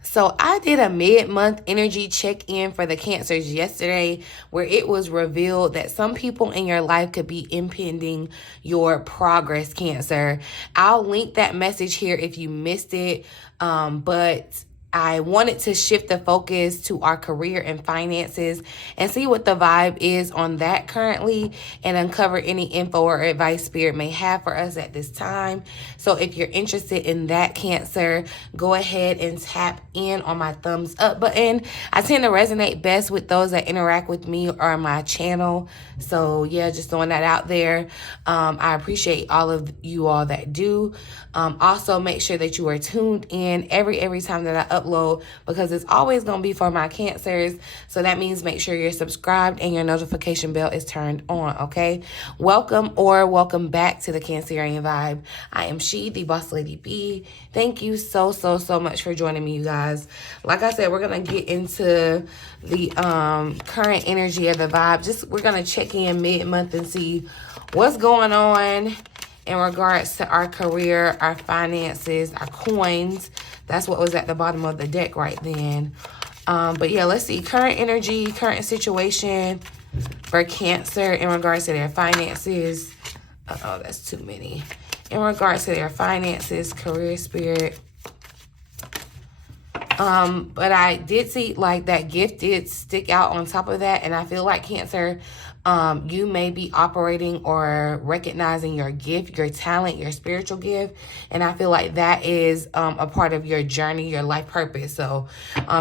So I did a mid-month energy check-in for the Cancers yesterday, where it was revealed that some people in your life could be impeding your progress, Cancer. I'll link that message here if you missed it, but I wanted to shift the focus to our career and finances and see what the vibe is on that currently and uncover any info or advice Spirit may have for us at this time. So if you're interested in that, Cancer, go ahead and tap in on my thumbs up button. I tend to resonate best with those that interact with me or my channel. So yeah, just throwing that out there. I appreciate all of you all that do. Also, make sure that you are tuned in every time that I upload, because it's always going to be for my Cancers. So that means make sure you're subscribed and your notification bell is turned on, okay? Welcome back to the Cancerian Vibe. I am she, the Boss Lady B. Thank you so much for joining me, you guys. Like I said, we're going to get into the current energy of the vibe. We're going to check in mid-month and see what's going on in regards to our career, our finances, our coins. That's what was at the bottom of the deck right then. But yeah, let's see. Current energy, current situation for Cancer in regards to their finances. Uh-oh, that's too many. In regards to their finances, career, Spirit. But I did see like that gift did stick out on top of that. And I feel like Cancer, you may be operating or recognizing your gift, your talent, your spiritual gift. And I feel like that is a part of your journey, your life purpose. So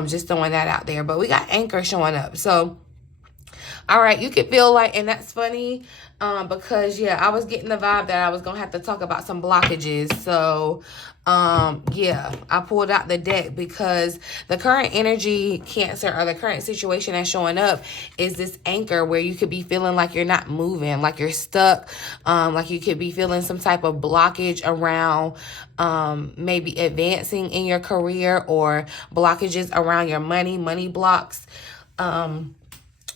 just throwing that out there. But we got Anchor showing up. So, all right, you could feel like, and that's funny because, yeah, I was getting the vibe that I was going to have to talk about some blockages. So, yeah, I pulled out the deck because the current energy, Cancer, or the current situation that's showing up is this anchor where you could be feeling like you're not moving, like you're stuck, like you could be feeling some type of blockage around maybe advancing in your career, or blockages around your money blocks.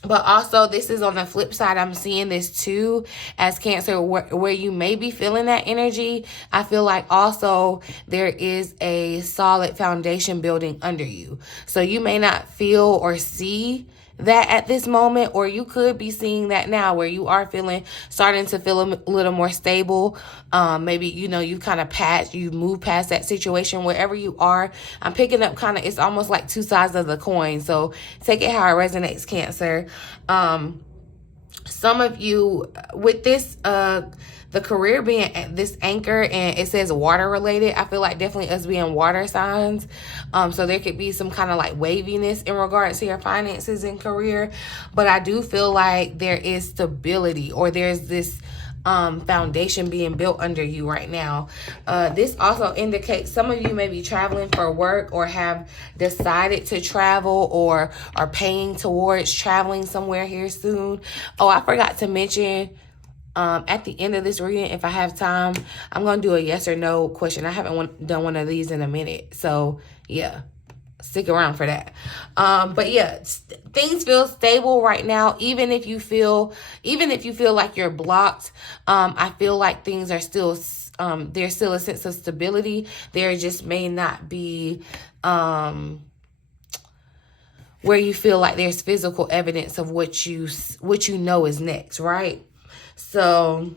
But also, this is on the flip side. I'm seeing this too as Cancer, where you may be feeling that energy. I feel like also there is a solid foundation building under you. So you may not feel or see that at this moment, or you could be seeing that now where you are starting to feel a little more stable. Maybe, you know, you move past that situation wherever you are. I'm picking up it's almost like two sides of the coin. So take it how it resonates, Cancer. Some of you with this, the career being this anchor, and it says water related, I feel like definitely us being water signs. So there could be some kind of like waviness in regards to your finances and career. But I do feel like there is stability, or there's this foundation being built under you right now. This also indicates some of you may be traveling for work, or have decided to travel, or are paying towards traveling somewhere here soon. Oh, I forgot to mention, at the end of this reading, if I have time, I'm going to do a yes or no question. I haven't done one of these in a minute. So yeah, stick around for that. But yeah, things feel stable right now. Even if you feel like you're blocked, I feel like things are still, there's still a sense of stability. There just may not be, where you feel like there's physical evidence of what you know is next, right? So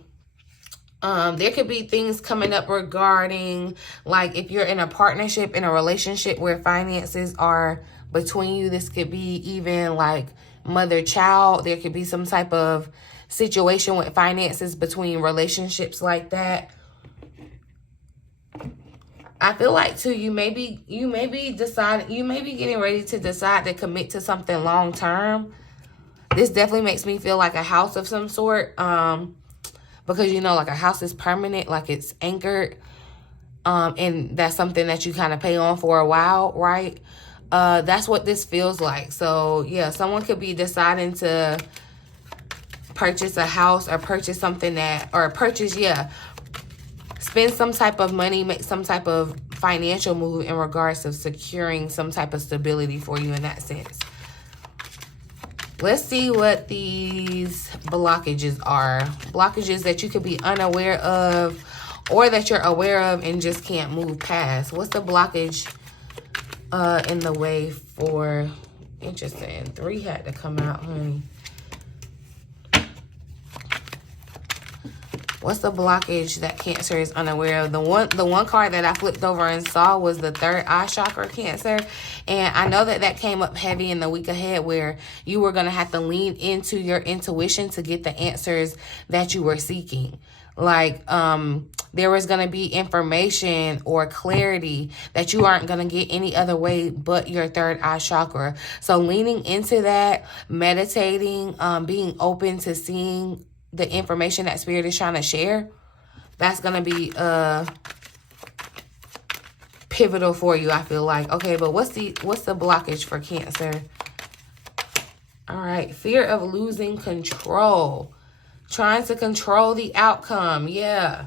there could be things coming up regarding, like, if you're in a partnership, in a relationship where finances are between you. This could be even like mother-child. There could be some type of situation with finances between relationships like that. I feel like too, you may be getting ready to decide to commit to something long term. This definitely makes me feel like a house of some sort. Because, you know, like a house is permanent, like it's anchored. And that's something that you kind of pay on for a while, right? That's what this feels like. So, yeah, someone could be deciding to purchase a house, or purchase something spend some type of money, make some type of financial move in regards to securing some type of stability for you in that sense. Let's see what these blockages are. Blockages that you could be unaware of, or that you're aware of and just can't move past. What's the blockage in the way for, interesting, 3 had to come out, honey. What's the blockage that Cancer is unaware of? The one card that I flipped over and saw was the 3rd eye chakra, Cancer. And I know that came up heavy in the week ahead, where you were going to have to lean into your intuition to get the answers that you were seeking. Like, there was going to be information or clarity that you aren't going to get any other way but your 3rd eye chakra. So leaning into that, meditating, being open to seeing the information that Spirit is trying to share, that's going to be pivotal for you, I feel like. Okay, but what's the blockage for Cancer? All right, fear of losing control. Trying to control the outcome, yeah,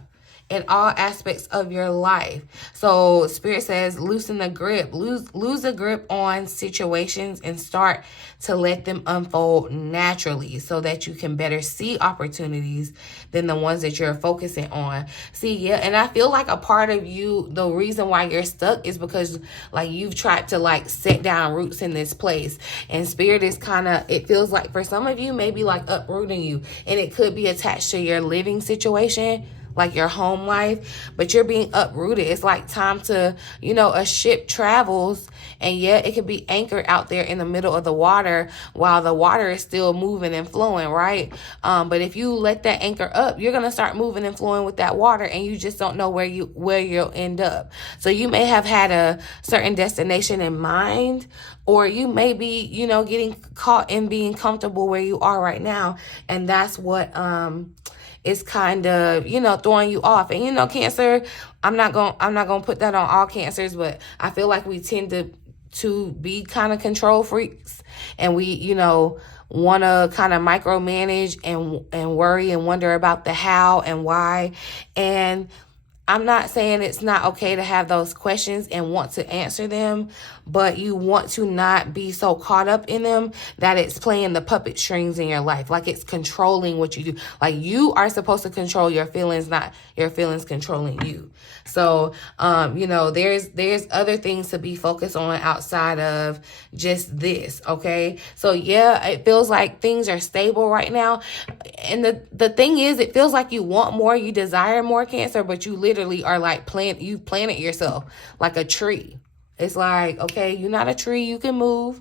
in all aspects of your life. So Spirit says loosen the grip, lose the grip on situations and start to let them unfold naturally so that you can better see opportunities than the ones that you're focusing on. See, yeah, and I feel like a part of you, the reason why you're stuck is because like you've tried to like set down roots in this place, and Spirit is kind of, it feels like for some of you, maybe like uprooting you, and it could be attached to your living situation, like your home life, but you're being uprooted. It's like time to, you know, a ship travels, and yeah, it could be anchored out there in the middle of the water while the water is still moving and flowing, right? But if you let that anchor up, you're gonna start moving and flowing with that water, and you just don't know where you'll end up. So you may have had a certain destination in mind, or you may be, you know, getting caught in being comfortable where you are right now, and that's what is kind of, you know, throwing you off. And you know, Cancer, I'm not gonna put that on all Cancers, but I feel like we tend to be kind of control freaks, and we, you know, want to kind of micromanage and worry and wonder about the how and why. And I'm not saying it's not okay to have those questions and want to answer them, but you want to not be so caught up in them that it's playing the puppet strings in your life. Like it's controlling what you do. Like you are supposed to control your feelings, not your feelings controlling you. So, you know, there's other things to be focused on outside of just this, okay? So, yeah, it feels like things are stable right now. And the thing is, it feels like you want more, you desire more, Cancer, but you literally are like you planted yourself like a tree. It's like, okay, you're not a tree, you can move.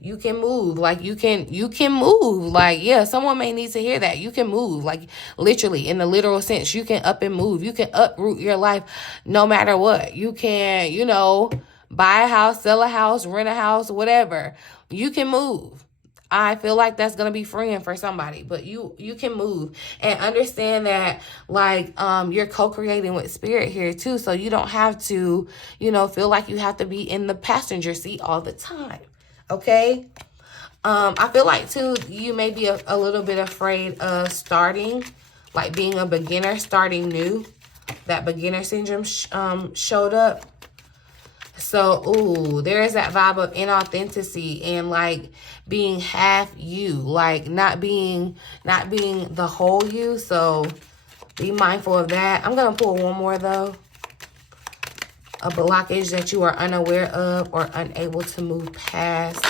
You can move, like you can move. Like, yeah, someone may need to hear that. You can move, like literally in the literal sense. You can up and move. You can uproot your life no matter what. You can, you know, buy a house, sell a house, rent a house, whatever. You can move. I feel like that's going to be freeing for somebody, but you can move and understand that like, you're co-creating with Spirit here too. So you don't have to, you know, feel like you have to be in the passenger seat all the time. Okay. I feel like too, you may be a little bit afraid of starting, like being a beginner, starting new. That beginner syndrome showed up. So, ooh, there is that vibe of inauthenticity and like being half you, like not being the whole you. So be mindful of that. I'm going to pull one more though. A blockage that you are unaware of or unable to move past.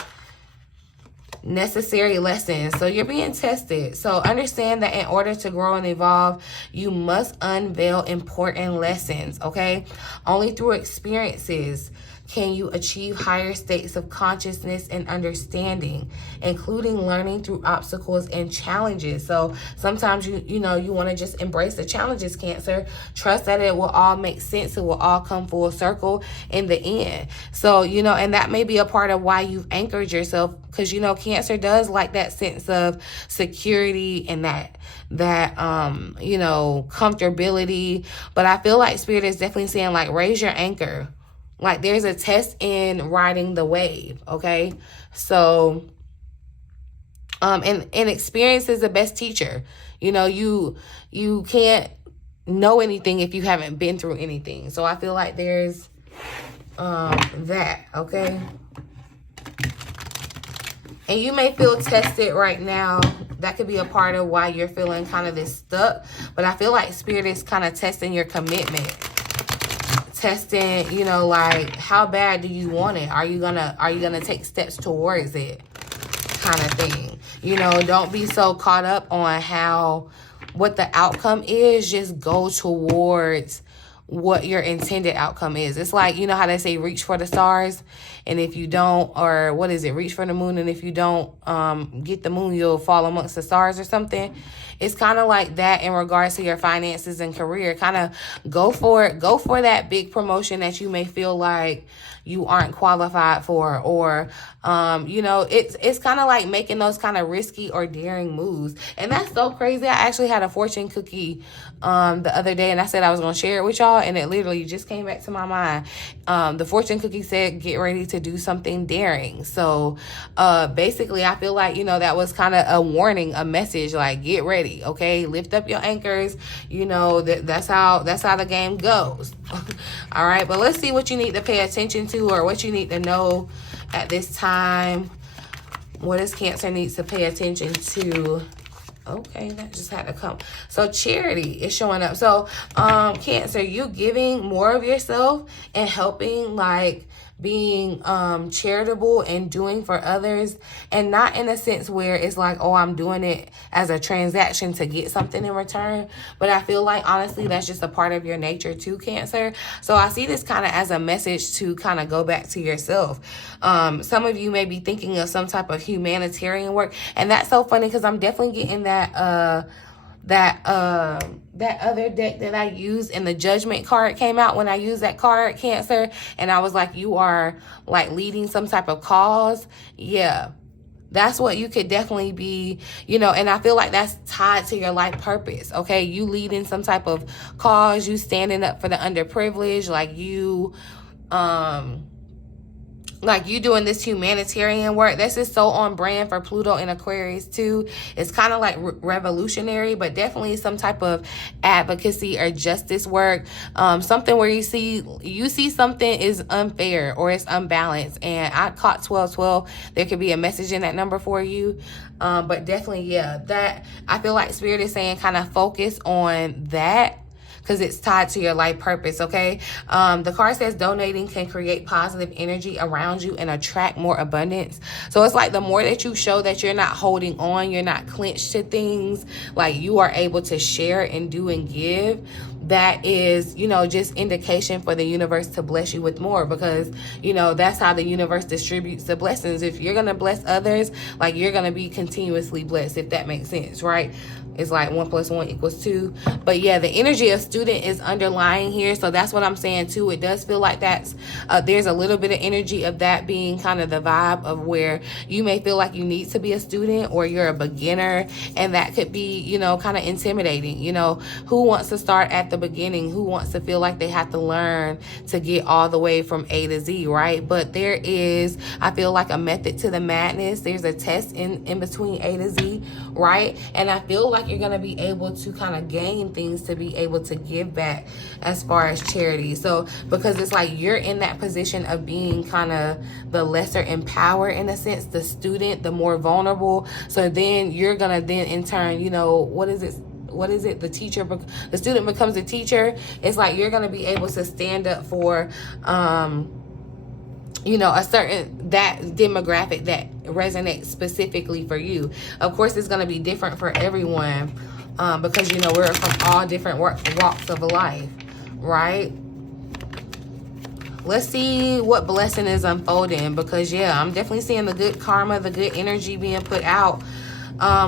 Necessary lessons. So you're being tested. So understand that in order to grow and evolve, you must unveil important lessons, okay? Only through experiences can you achieve higher states of consciousness and understanding, including learning through obstacles and challenges. So sometimes you know, you want to just embrace the challenges, Cancer. Trust that it will all make sense. It will all come full circle in the end. So, you know, and that may be a part of why you've anchored yourself, because, you know, Cancer does like that sense of security and that you know, comfortability. But I feel like Spirit is definitely saying like, raise your anchor. Like there's a test in riding the wave, okay? So, and experience is the best teacher. You know, you can't know anything if you haven't been through anything. So I feel like there's that, okay? And you may feel tested right now. That could be a part of why you're feeling kind of this stuck. But I feel like Spirit is kind of testing your commitment testing, you know, like, how bad do you want it? Are you gonna take steps towards it, kind of thing? You know, don't be so caught up on what the outcome is. Just go towards what your intended outcome is. It's like, you know how they say reach for the stars, and if you don't, or what is it, reach for the moon, and if you don't get the moon, you'll fall amongst the stars or something. It's kind of like that in regards to your finances and career. Kind of go for it. Go for that big promotion that you may feel like you aren't qualified for, or you know, it's kind of like making those kind of risky or daring moves. And that's so crazy. I actually had a fortune cookie the other day, and I said I was going to share it with y'all, and it literally just came back to my mind. The fortune cookie said, get ready to do something daring. So basically, I feel like, you know, that was kind of a warning, a message, like, get ready, okay? Lift up your anchors. You know, that's how the game goes. All right, but let's see what you need to pay attention to, or what you need to know at this time. What does Cancer needs to pay attention to? Okay, that just had to come. So charity is showing up. So Cancer, you giving more of yourself and helping, like being charitable and doing for others, and not in a sense where it's like, oh, I'm doing it as a transaction to get something in return. But I feel like, honestly, that's just a part of your nature too, Cancer. So I see this kind of as a message to kind of go back to yourself. Some of you may be thinking of some type of humanitarian work, and that's so funny because I'm definitely getting that other deck that I used, and the Judgment card came out when I used that card, Cancer, and I was like, you are like leading some type of cause. Yeah, that's what you could definitely be, you know, and I feel like that's tied to your life purpose. Okay, you leading some type of cause, you standing up for the underprivileged, like you doing this humanitarian work. This is so on brand for Pluto and Aquarius too. It's kind of like revolutionary, but definitely some type of advocacy or justice work. Something where you see something is unfair or it's unbalanced. And I caught 1212. There could be a message in that number for you. But definitely, yeah, that I feel like Spirit is saying kind of focus on that, because it's tied to your life purpose, okay? The card says donating can create positive energy around you and attract more abundance. So it's like the more that you show that you're not holding on, you're not clenched to things, like you are able to share and do and give, that is, you know, just indication for the universe to bless you with more, because, you know, that's how the universe distributes the blessings. If you're going to bless others, like you're going to be continuously blessed, if that makes sense, right? It's like 1 + 1 = 2. But yeah, the energy of student is underlying here. So that's what I'm saying too. It does feel like that's, there's a little bit of energy of that being kind of the vibe of where you may feel like you need to be a student, or you're a beginner. And that could be, you know, kind of intimidating. You know, who wants to start at the beginning? Who wants to feel like they have to learn to get all the way from A to Z, right? But there is, I feel like, a method to the madness. There's a test in between A to Z, right? And I feel like you're going to be able to kind of gain things to be able to give back as far as charity. So because it's like you're in that position of being kind of the lesser empowered, in a sense, the student, the more vulnerable. So then you're going to then in turn, you know, what is it? The student becomes a teacher. It's like you're going to be able to stand up for, you know, a certain, that demographic that resonates specifically for you. Of course, it's going to be different for everyone, because, you know, we're from all different walks of life, right? Let's see what blessing is unfolding, because, yeah, I'm definitely seeing the good karma, the good energy being put out.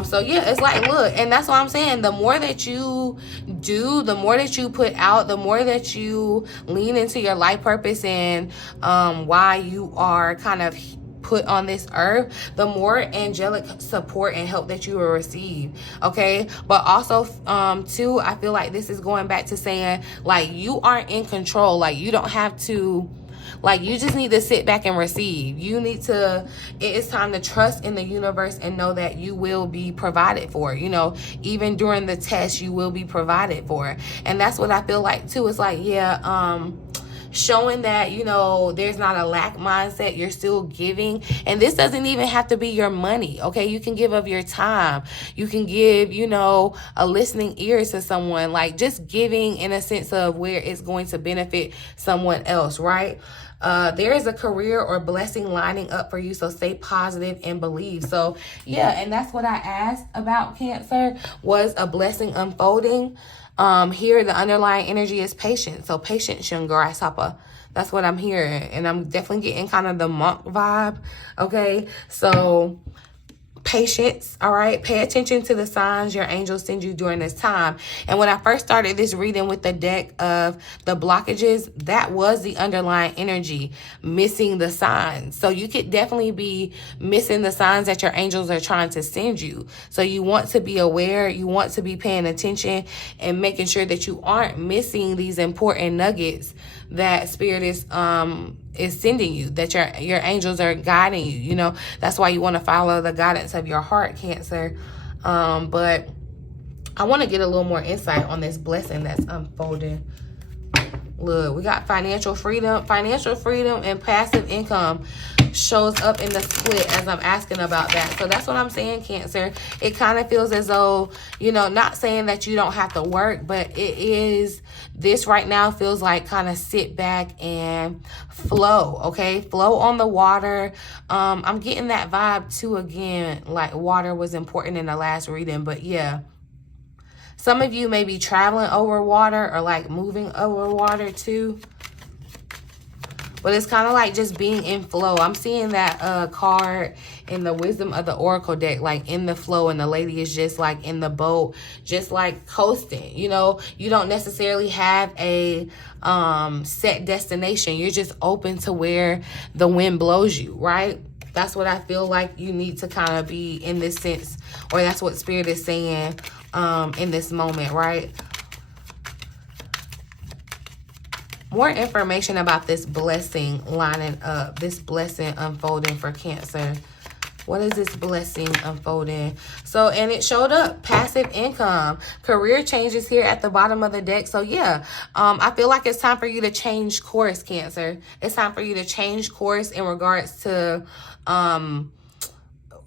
So yeah, it's like, look, and that's what I'm saying. The more that you do, the more that you put out, the more that you lean into your life purpose and why you are kind of put on this earth, the more angelic support and help that you will receive, okay? But also, too, I feel like this is going back to saying, like, you aren't in control. Like, you don't have to, like, you just need to sit back and receive. You need to, it's time to trust in the universe and know that you will be provided for. You know, even during the test, you will be provided for. And that's what I feel like too. It's like, yeah, showing that, you know, there's not a lack mindset. You're still giving. And this doesn't even have to be your money, okay? You can give of your time. You can give, you know, a listening ear to someone, like just giving in a sense of where it's going to benefit someone else, right? There is a career or blessing lining up for you, so stay positive and believe. So yeah, and that's what I asked about, Cancer, was a blessing unfolding. Here the underlying energy is patience. So patience, young grasshopper. That's what I'm hearing, and I'm definitely getting kind of the monk vibe. Okay, so patience, all right? Pay attention to the signs your angels send you during this time. And when I first started this reading with the deck of the blockages, that was the underlying energy, missing the signs. So you could definitely be missing the signs that your angels are trying to send you. So you want to be aware, you want to be paying attention and making sure that you aren't missing these important nuggets that Spirit is sending you, that your angels are guiding you. You know, that's why you want to follow the guidance of your heart, Cancer. But I want to get a little more insight on this blessing that's unfolding. Look, we got financial freedom and passive income shows up in the split as I'm asking about that. So that's what I'm saying, Cancer. It kind of feels as though, you know, not saying that you don't have to work, but it is, this right now feels like kind of sit back and flow, okay? Flow on the water. I'm getting that vibe too, again, like water was important in the last reading, but yeah. Some of you may be traveling over water or like moving over water too. But it's kind of like just being in flow. I'm seeing that card in the Wisdom of the Oracle deck, like in the flow, and the lady is just like in the boat, just like coasting. You know, you don't necessarily have a set destination. You're just open to where the wind blows you, right? That's what I feel like you need to kind of be in this sense, or that's what Spirit is saying in this moment, right? More information about this blessing lining up, this blessing unfolding for Cancer. What is this blessing unfolding? So, and it showed up, passive income, career changes here at the bottom of the deck. So yeah, I feel like it's time for you to change course, Cancer. It's time for you to change course in regards to,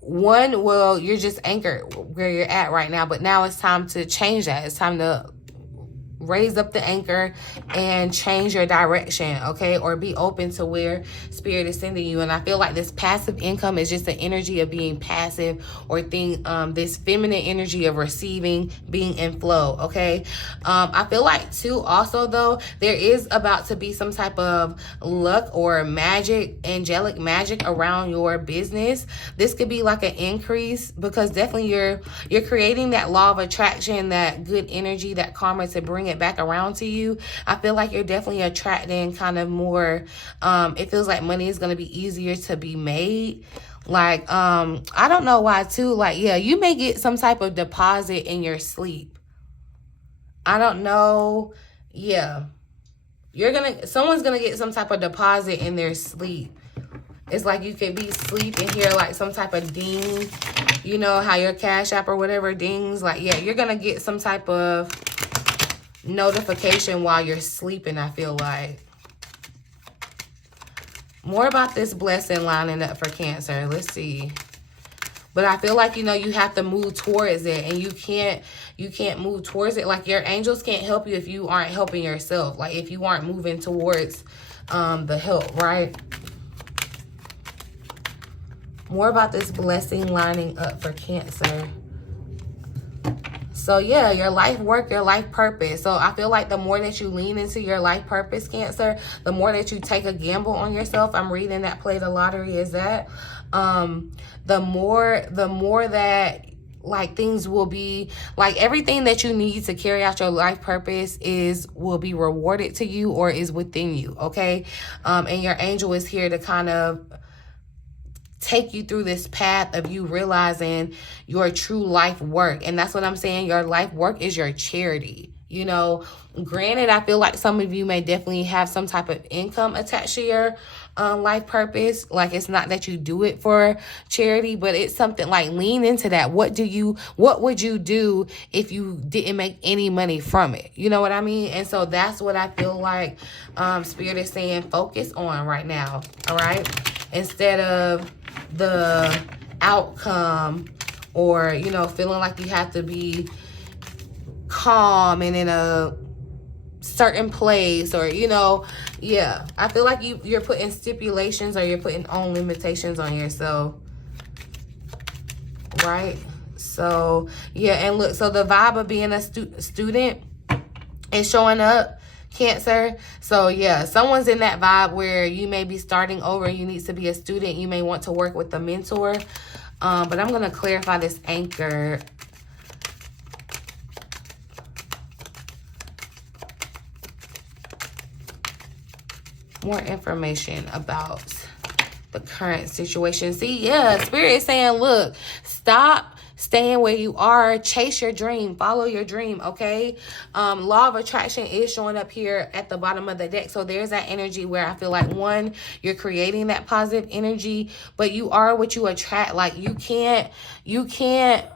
one, well, you're just anchored where you're at right now, but now it's time to change that. It's time to raise up the anchor and change your direction, okay? Or be open to where Spirit is sending you. And I feel like this passive income is just the energy of being passive, or this feminine energy of receiving, being in flow, okay? I feel like too, also though, there is about to be some type of luck or magic, angelic magic around your business. This could be like an increase, because definitely you're creating that law of attraction, that good energy, that karma to bring it back around to you. I feel like you're definitely attracting kind of more, it feels like money is going to be easier to be made. Like, I don't know why too, like, yeah, you may get some type of deposit in your sleep. I don't know. Yeah. Someone's going to get some type of deposit in their sleep. It's like you could be sleeping here, like some type of ding. You know how your Cash App or whatever dings? Like, yeah, you're going to get some type of notification while you're sleeping, I feel like. More about this blessing lining up for Cancer. Let's see. But I feel like, you know, you have to move towards it, and you can't move towards it. Like, your angels can't help you if you aren't helping yourself. Like, if you aren't moving towards the help, right? More about this blessing lining up for Cancer. So yeah, your life work, your life purpose. So I feel like the more that you lean into your life purpose, Cancer, the more that you take a gamble on yourself. I'm reading that play the lottery is that. The more that like things will be, like everything that you need to carry out your life purpose will be rewarded to you, or is within you, okay? And your angel is here to kind of take you through this path of you realizing your true life work. And that's what I'm saying. Your life work is your charity. You know, granted, I feel like some of you may definitely have some type of income attached to your life purpose. Like, it's not that you do it for charity, but it's something like lean into that. What would you do if you didn't make any money from it? You know what I mean? And so that's what I feel like Spirit is saying focus on right now. All right. Instead of the outcome, or, you know, feeling like you have to be calm and in a certain place, or, you know, yeah, I feel like you're putting stipulations, or you're putting own limitations on yourself, right? So yeah, and look, so the vibe of being a student is showing up, Cancer. So yeah, someone's in that vibe where you may be starting over. You need to be a student. You may want to work with a mentor. But I'm going to clarify this anchor. More information about the current situation. See, yeah, Spirit is saying, look, stop staying where you are. Chase your dream. Follow your dream, okay? Law of attraction is showing up here at the bottom of the deck. So there's that energy where I feel like, one, you're creating that positive energy, but you are what you attract. Like, you can't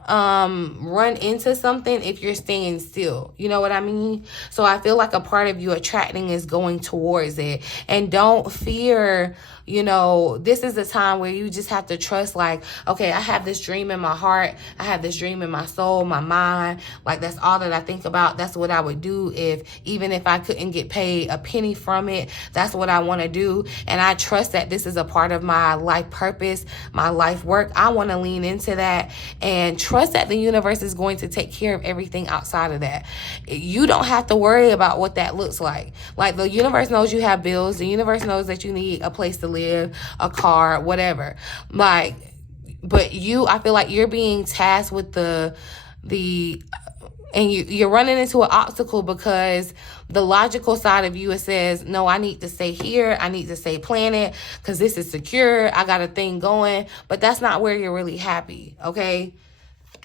run into something if you're staying still. You know what I mean? So I feel like a part of you attracting is going towards it. And don't fear, you know, this is the time where you just have to trust, like, okay, I have this dream in my heart. I have this dream in my soul, my mind. Like, that's all that I think about. That's what I would do even if I couldn't get paid a penny from it. That's what I want to do. And I trust that this is a part of my life purpose, my life work. I want to lean into that and trust that the universe is going to take care of everything outside of that. You don't have to worry about what that looks like. Like, the universe knows you have bills. The universe knows that you need a place to live, a car, whatever. Like, but I feel like you're being tasked with and you're running into an obstacle because the logical side of you, it says, no, I need to stay here. I need to stay planted because this is secure. I got a thing going. But that's not where you're really happy, okay?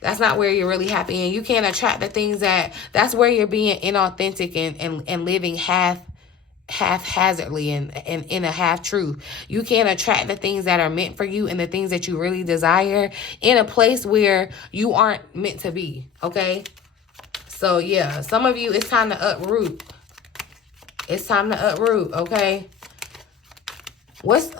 That's not where you're really happy. And you can't attract the things that's where you're being inauthentic and living haphazardly and in a half truth. You can't attract the things that are meant for you and the things that you really desire in a place where you aren't meant to be, okay? So yeah, some of you, it's time to uproot. It's time to uproot, okay? What's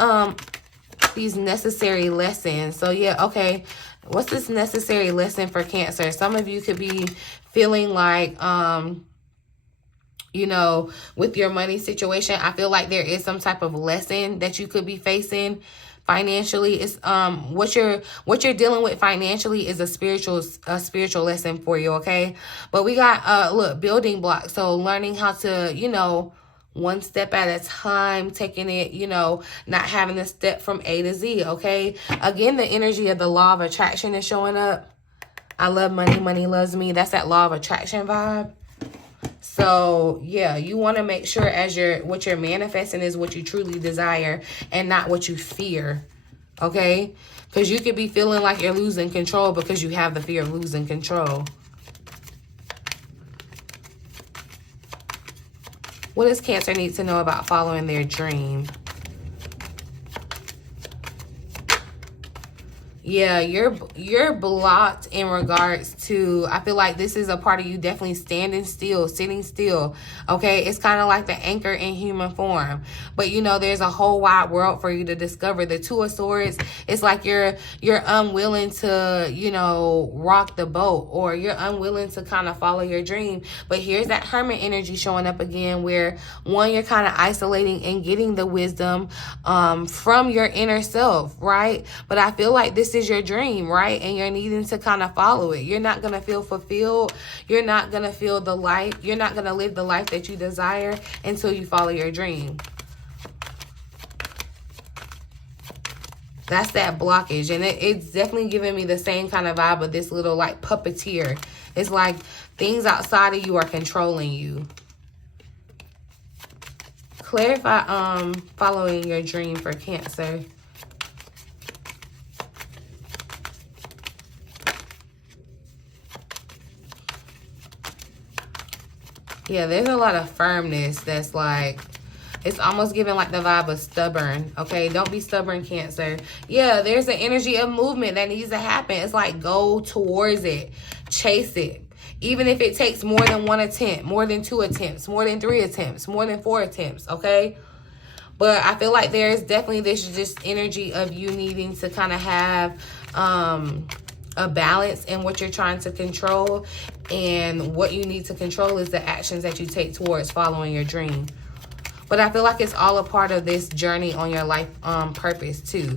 these necessary lessons? So yeah, okay. What's this necessary lesson for Cancer? Some of you could be feeling like you know, with your money situation, I feel like there is some type of lesson that you could be facing financially. It's what you're dealing with financially is a spiritual lesson for you, okay? But we got look, building blocks. So learning how to, you know, one step at a time, taking it, you know, not having to step from A to Z, okay? Again, the energy of the law of attraction is showing up. I love money, money loves me. That's that law of attraction vibe. So yeah, you want to make sure what you're manifesting is what you truly desire and not what you fear, okay? Because you could be feeling like you're losing control because you have the fear of losing control. What does Cancer need to know about following their dream? Yeah, you're blocked in regards to, I feel like this is a part of you definitely standing still, sitting still, okay? It's kind of like the anchor in human form. But, you know, there's a whole wide world for you to discover. The Two of Swords, it's like you're unwilling to, you know, rock the boat, or you're unwilling to kind of follow your dream. But here's that Hermit energy showing up again where, one, you're kind of isolating and getting the wisdom from your inner self, right? But I feel like this is your dream, right? And you're needing to kind of follow it. You're not going to feel fulfilled. You're not going to feel the life. You're not going to live the life that you desire until you follow your dream. That's that blockage. And it's definitely giving me the same kind of vibe of this little like puppeteer. It's like things outside of you are controlling you. Clarify following your dream for Cancer. Yeah, there's a lot of firmness that's like, It's almost giving like the vibe of stubborn, okay? Don't be stubborn, Cancer. Yeah, there's an energy of movement that needs to happen. It's like go towards it. Chase it. Even if it takes more than 1 attempt, more than 2 attempts, more than 3 attempts, more than 4 attempts, okay? But I feel like there's definitely this just energy of you needing to kind of have a balance in what you're trying to control. And what you need to control is the actions that you take towards following your dream. But I feel like it's all a part of this journey on your life purpose too.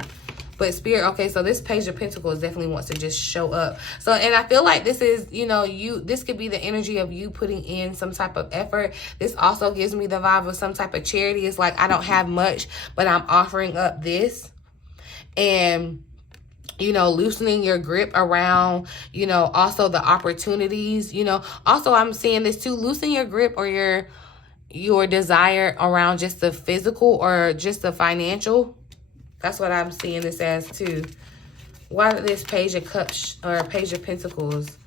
But Spirit, okay, so this Page of Pentacles definitely wants to just show up. So, and I feel like this is, you know, this could be the energy of you putting in some type of effort. This also gives me the vibe of some type of charity. It's like, I don't have much, but I'm offering up this. And, you know, loosening your grip around, you know, also the opportunities, you know. Also, I'm seeing this too, loosen your grip or your desire around just the physical or just the financial. That's what I'm seeing this as too. Why did this Page of Cups or Page of Pentacles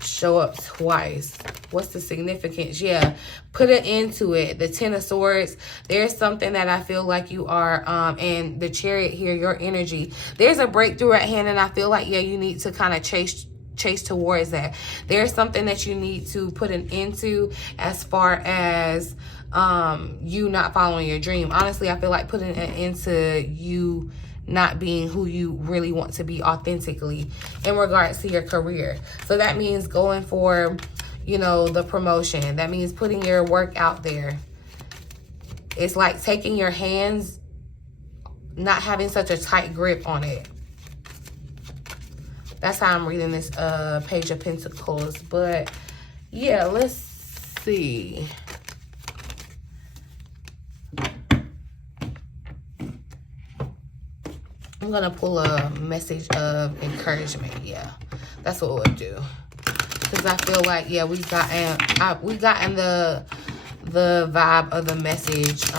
show up twice? What's the significance? Yeah, put it into it. The Ten of Swords. There's something that I feel like you are, and the Chariot here, your energy. There's a breakthrough at hand, and I feel like, yeah, you need to kind of chase towards that. There's something that you need to put an end to as far as you not following your dream. Honestly, I feel like putting an end to you not being who you really want to be authentically in regards to your career. So that means going for, you know, the promotion. That means putting your work out there. It's like taking your hands, not having such a tight grip on it. That's how I'm reading this Page of Pentacles. But yeah, let's see. I'm gonna pull a message of encouragement. Yeah, that's what we'll do. Because I feel like, yeah, we've gotten the vibe of the message,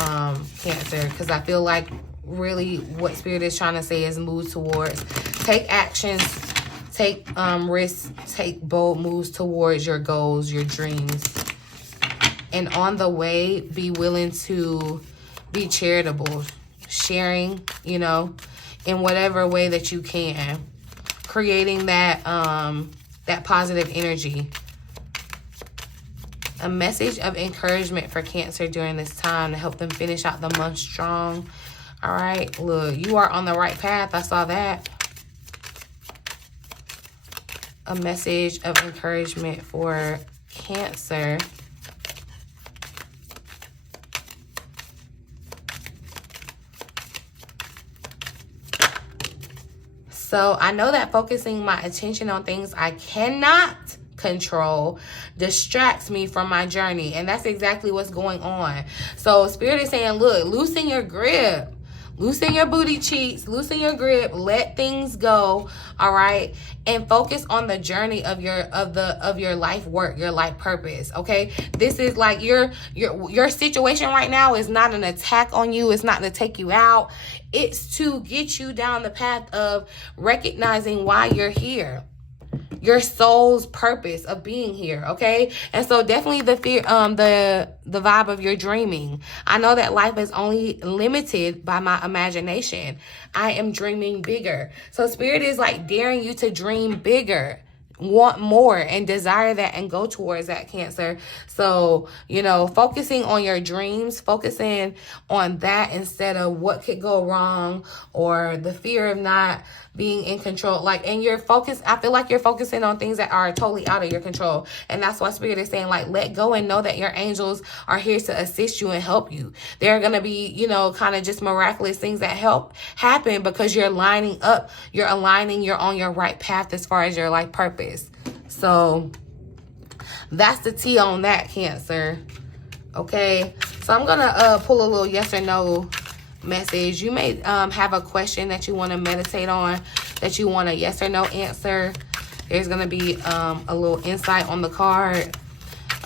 Cancer. Because I feel like really what Spirit is trying to say is move towards, take actions, take risks, take bold moves towards your goals, your dreams. And on the way, be willing to be charitable, sharing, you know, in whatever way that you can, creating that that positive energy. A message of encouragement for Cancer during this time to help them finish out the month strong. All right, look, you are on the right path. I saw that. A message of encouragement for Cancer. So I know that focusing my attention on things I cannot control distracts me from my journey. And that's exactly what's going on. So Spirit is saying, look, loosen your grip. Loosen your booty cheeks, loosen your grip, let things go, all right? And focus on the journey of your life work, your life purpose, okay? This is like your situation right now is not an attack on you. It's not to take you out. It's to get you down the path of recognizing why you're here. Your soul's purpose of being here, okay? And so definitely the fear, the vibe of your dreaming. I know that life is only limited by my imagination. I am dreaming bigger. So Spirit is like daring you to dream bigger, want more, and desire that and go towards that, Cancer. So, you know, focusing on your dreams, focusing on that instead of what could go wrong or the fear of not being in control. Like, and you're focused, I feel like you're focusing on things that are totally out of your control. And that's why Spirit is saying, like, let go and know that your angels are here to assist you and help you. There are going to be, you know, kind of just miraculous things that help happen because you're lining up, you're aligning, you're on your right path as far as your life purpose. So that's the tea on that, Cancer. Okay, so I'm going to pull a little yes or no message. You may have a question that you want to meditate on, that you want a yes or no answer. There's going to be a little insight on the card.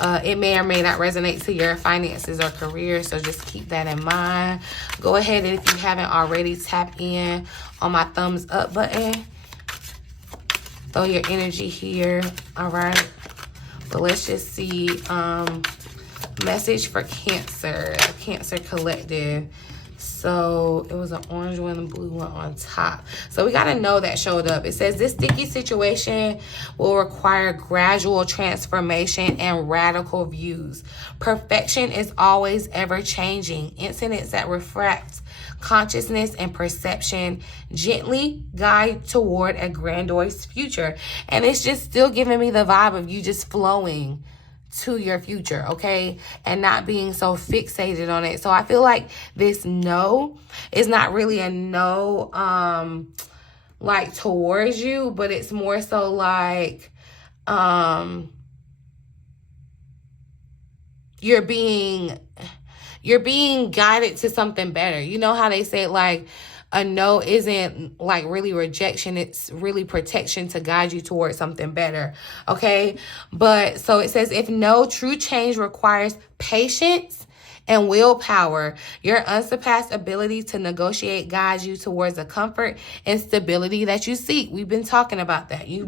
It may or may not resonate to your finances or career, so just keep that in mind. Go ahead, and if you haven't already, tap in on my thumbs up button. Throw your energy here. All right, but let's just see message for Cancer, the Cancer Collective. So it was an orange one and blue one on top. So we got to know that showed up. It says this sticky situation will require gradual transformation and radical views. Perfection is always ever changing. Incidents that refract consciousness and perception gently guide toward a grandiose future. And it's just still giving me the vibe of you just flowing to your future, okay? And not being so fixated on it. So I feel like this no is not really a no like towards you, but it's more so like you're being guided to something better. You know how they say like a no isn't like really rejection, it's really protection to guide you towards something better, okay? But so it says, if no, true change requires patience and willpower. Your unsurpassed ability to negotiate guides you towards the comfort and stability that you seek. We've been talking about that. You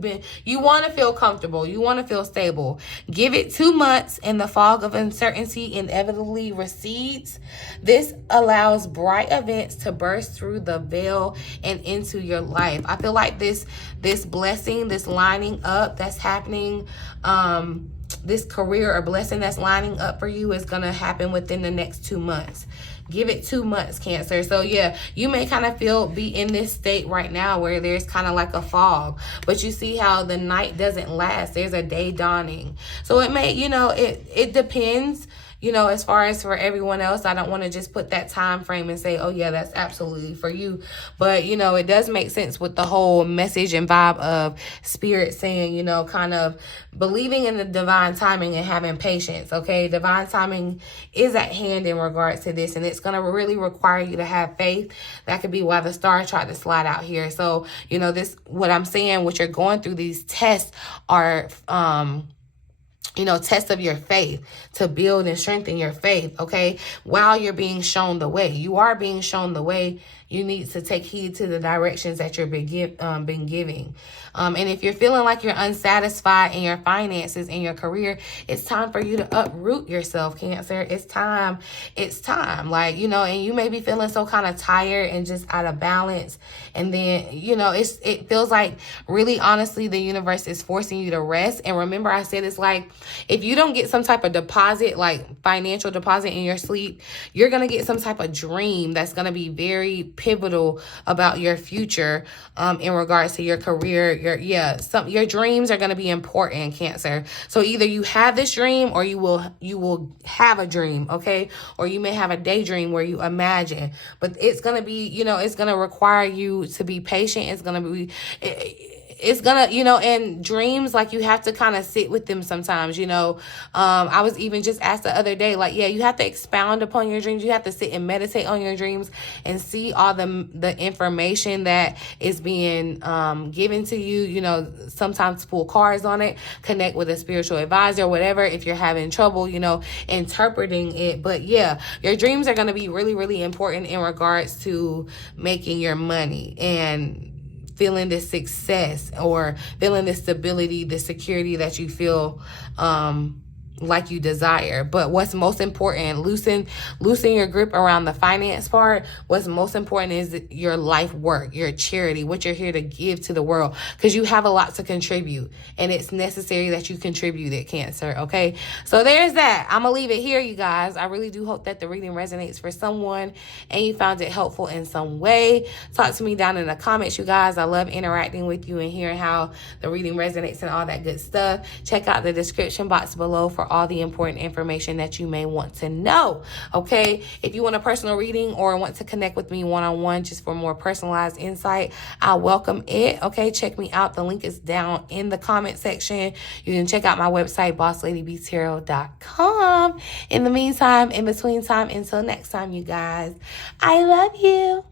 want to feel comfortable. You want to feel stable. Give it 2 months and the fog of uncertainty inevitably recedes. This allows bright events to burst through the veil and into your life. I feel like this blessing, this lining up that's happening, this career or blessing that's lining up for you is going to happen within the next 2 months. Give it 2 months, Cancer. So yeah, you may kind of be in this state right now where there's kind of like a fog, but you see how the night doesn't last. There's a day dawning. So it may, it depends. As far as for everyone else, I don't want to just put that time frame and say, oh yeah, that's absolutely for you. But, it does make sense with the whole message and vibe of spirit saying, kind of believing in the divine timing and having patience. Okay. Divine timing is at hand in regards to this, and it's going to really require you to have faith. That could be why the star tried to slide out here. So, what I'm saying, what you're going through, these tests are, tests of your faith to build and strengthen your faith, okay? While you're being shown the way. You are being shown the way. You need to take heed to the directions that you're been giving. And if you're feeling like you're unsatisfied in your finances, in your career, it's time for you to uproot yourself, Cancer. It's time. Like, and you may be feeling so kind of tired and just out of balance. And then, it feels like really honestly, the universe is forcing you to rest. And remember, I said it's like, if you don't get some type of deposit, like financial deposit in your sleep, you're going to get some type of dream that's going to be very pivotal about your future in regards to your career. Your dreams are going to be important, Cancer. So either you have this dream or you will have a dream, okay? Or you may have a daydream where you imagine, but it's going to be, it's going to require you to be patient. It's going to be and dreams, like, you have to kind of sit with them sometimes, I was even just asked the other day, like, yeah, you have to expound upon your dreams. You have to sit and meditate on your dreams and see all the information that is being given to you, sometimes pull cards on it, connect with a spiritual advisor, whatever, if you're having trouble, interpreting it. But yeah, your dreams are going to be really, really important in regards to making your money and feeling this success or feeling this stability, the security that you feel like you desire. But what's most important, loosen your grip around the finance part. What's most important is your life work, your charity, what you're here to give to the world, because you have a lot to contribute and it's necessary that you contribute it, Cancer. Okay, so there's that. I'm gonna leave it here, you guys. I really do hope that the reading resonates for someone and you found it helpful in some way. Talk to me down in the comments, you guys. I love interacting with you and hearing how the reading resonates and all that good stuff. Check out the description box below for all the important information that you may want to know. Okay, if you want a personal reading or want to connect with me one-on-one just for more personalized insight, I welcome it. Okay, check me out. The link is down in the comment section. You can check out my website, BossLadyBTarot.com. In the meantime, in between time, until next time, you guys, I love you.